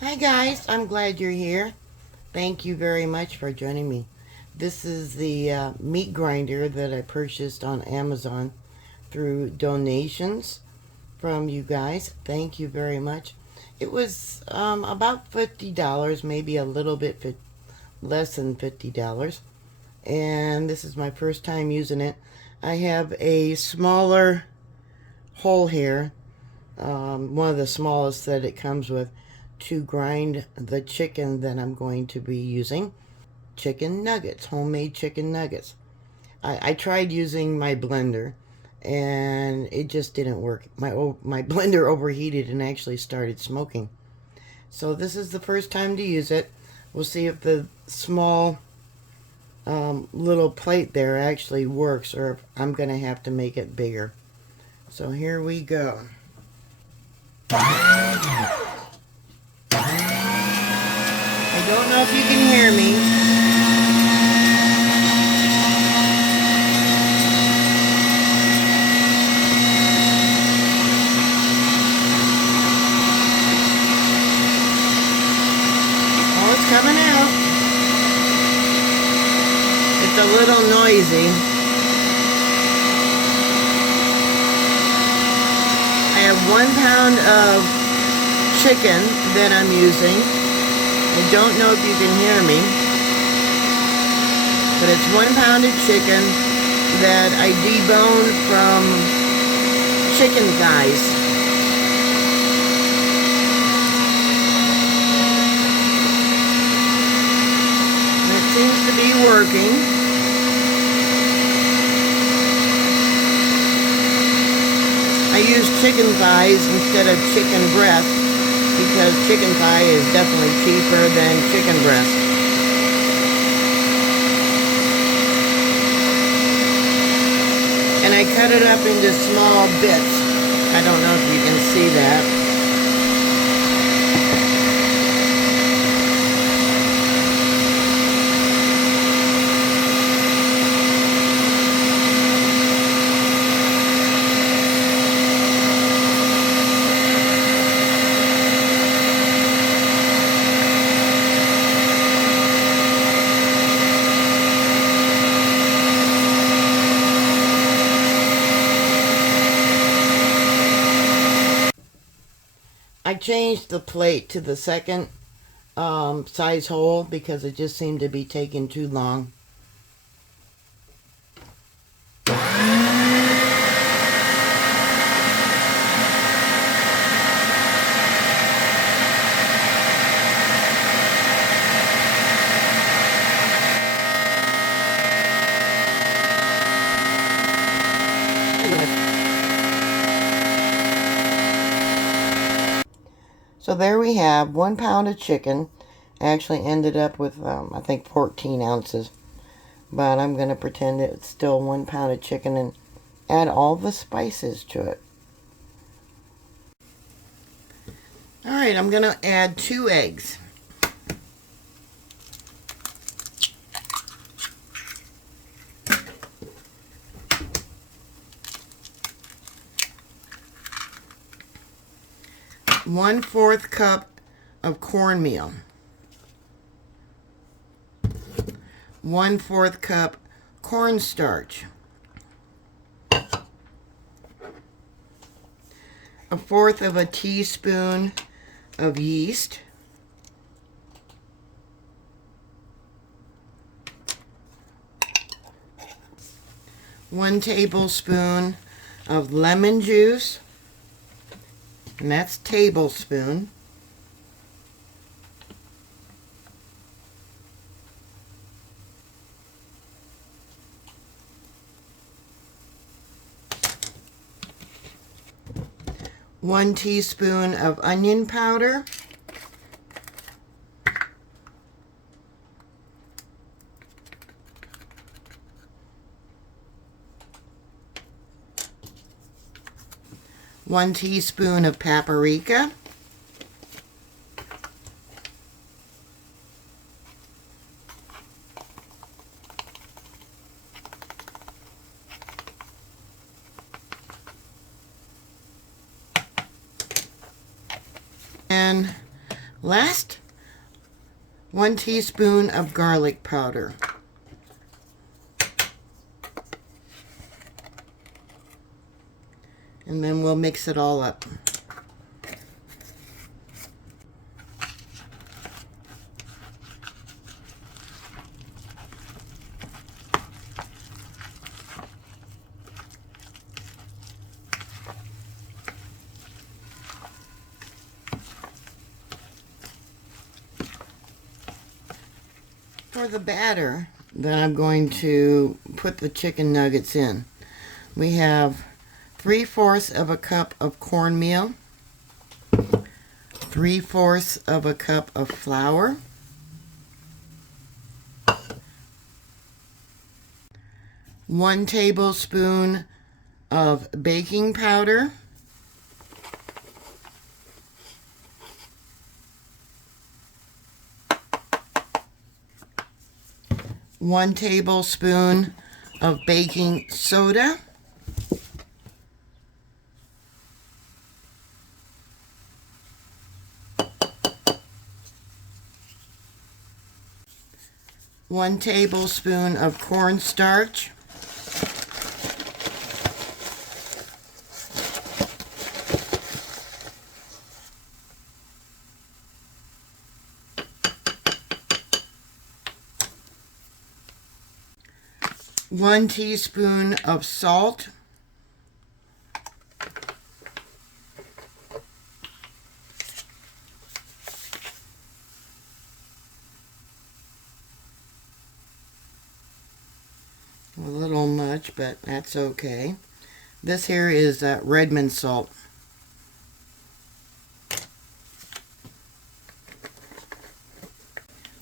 Hi guys, I'm glad you're here. Thank you very much for joining me. This is the meat grinder that I purchased on Amazon through donations from you guys. Thank you very much. It was about $50, maybe a little bit less than $50. And this is my first time using it. I have a smaller hole here, one of the smallest that it comes with, to grind the chicken that I'm going to be using. Chicken nuggets, homemade chicken nuggets. I tried using my blender and it just didn't work. My blender overheated and actually started smoking. So this is the first time to use it. We'll see if the small little plate there actually works or if I'm going to have to make it bigger. So here we go. I don't know if you can hear me. Oh, it's coming out. It's a little noisy. I have 1 pound of chicken that I'm using. I don't know if you can hear me, but it's 1 pound of chicken that I deboned from chicken thighs. That seems to be working. I use chicken thighs instead of chicken breast because chicken thigh is definitely cheaper than chicken breast. And I cut it up into small bits. I don't know if you can see that. I changed the plate to the second size hole because it just seemed to be taking too long. So there we have 1 pound of chicken. I actually ended up with, I think 14 ounces. But I'm going to pretend it's still 1 pound of chicken and add all the spices to it. Alright, I'm going to add 2 eggs. One-fourth cup of cornmeal. 1/4 cup cornstarch. 1/4 of a teaspoon of yeast. 1 tablespoon of lemon juice. And that's tablespoon. One teaspoon of onion powder. One teaspoon of paprika. And Last, 1 teaspoon of garlic powder. And then we'll mix it all up. For the batter that I'm going to put the chicken nuggets in, we have 3/4 of a cup of cornmeal, 3/4 of a cup of flour, 1 tablespoon of baking powder, 1 tablespoon of baking soda, 1 tablespoon of cornstarch, 1 teaspoon of salt, a little much, but that's okay. This here is Redmond salt.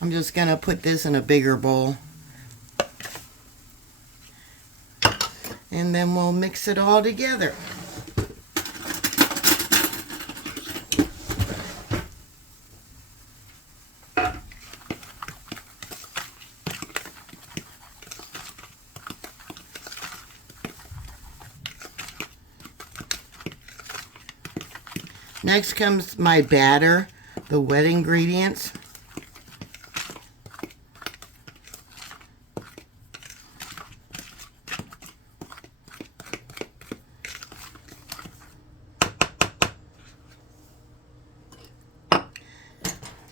I'm just going to put this in a bigger bowl. And then we'll mix it all together. Next comes my batter, the wet ingredients.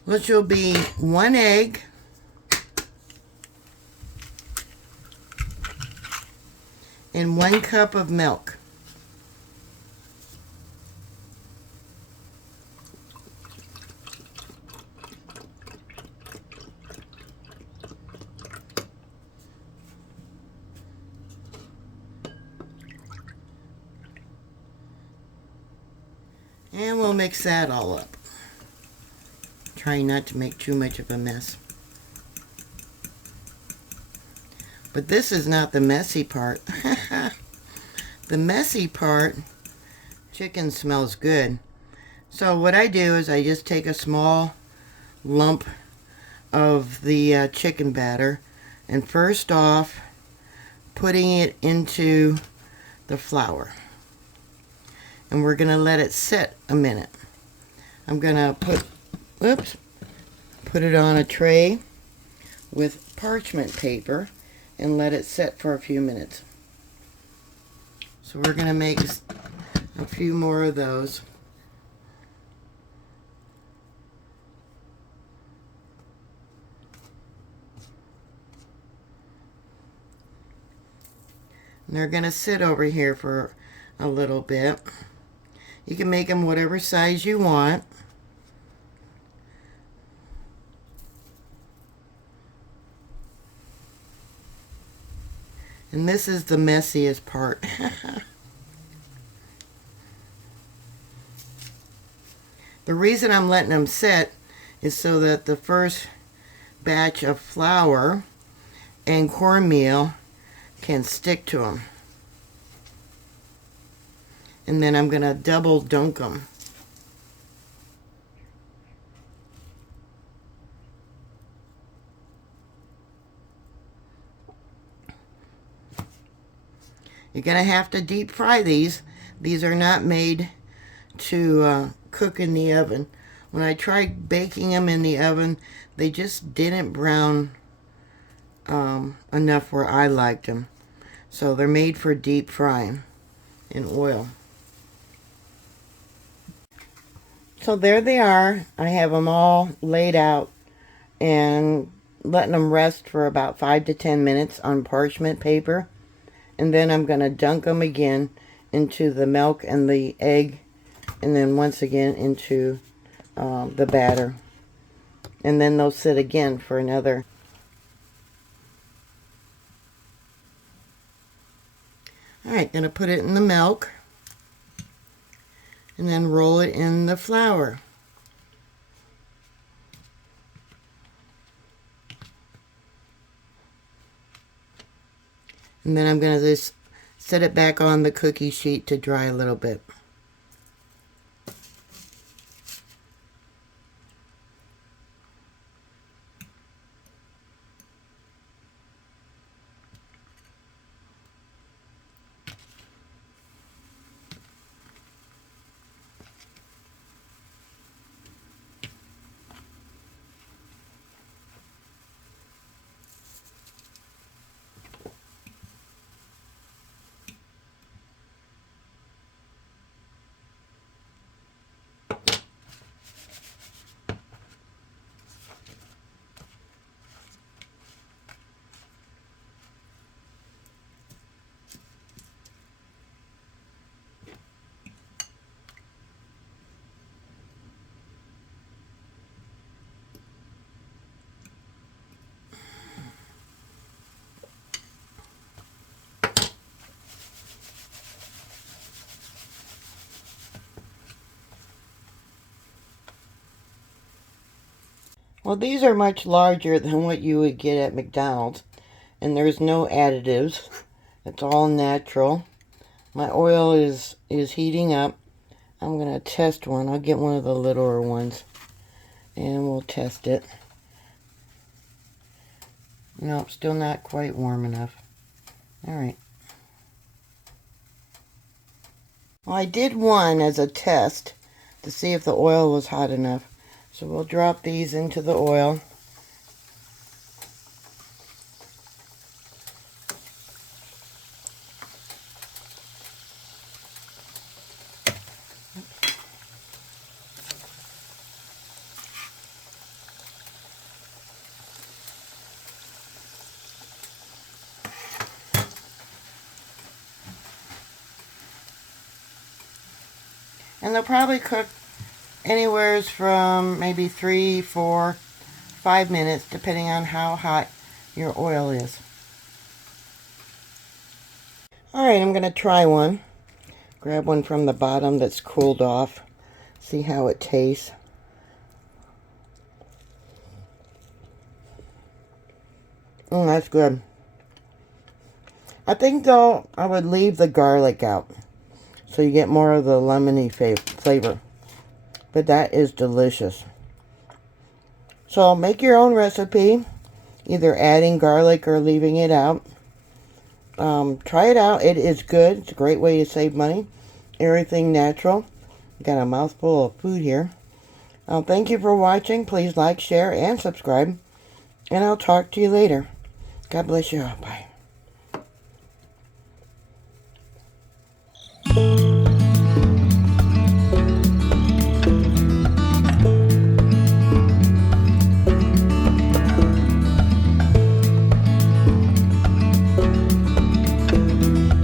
Which will be 1 egg, and 1 cup of milk. And we'll mix that all up. Try not to make too much of a mess. But this is not the messy part. The messy part, chicken smells good. So what I do is I just take a small lump of the chicken batter, and first off putting it into the flour. And we're going to let it sit a minute. I'm going to put it on a tray with parchment paper and let it sit for a few minutes. So we're going to make a few more of those. And they're going to sit over here for a little bit. You can make them whatever size you want. And this is the messiest part. The reason I'm letting them sit is so that the first batch of flour and cornmeal can stick to them. And then I'm going to double dunk them. You're going to have to deep fry these. These are not made to cook in the oven. When I tried baking them in the oven, they just didn't brown enough where I liked them. So they're made for deep frying in oil. So there they are. I have them all laid out and letting them rest for about 5 to 10 minutes on parchment paper. And then I'm going to dunk them again into the milk and the egg, and then once again into the batter. And then they'll sit again for another. Alright, going to put it in the milk and then roll it in the flour. And then I'm going to just set it back on the cookie sheet to dry a little bit. Well, these are much larger than what you would get at McDonald's, and there's no additives. It's all natural. My oil is heating up. I'm going to test one. I'll get one of the littler ones, and we'll test it. Nope, still not quite warm enough. Alright. Well, I did one as a test to see if the oil was hot enough. So we'll drop these into the oil. And they'll probably cook anywhere from maybe 3, 4, 5 minutes, depending on how hot your oil is. Alright, I'm going to try one. Grab one from the bottom that's cooled off. See how it tastes. That's good. I think though I would leave the garlic out so you get more of the lemony flavor. But that is delicious. So make your own recipe, either adding garlic or leaving it out. Try it out. It is good. It's a great way to save money. Everything natural. Got a mouthful of food here. Thank you for watching. Please like, share, and subscribe. And I'll talk to you later. God bless you all. Bye.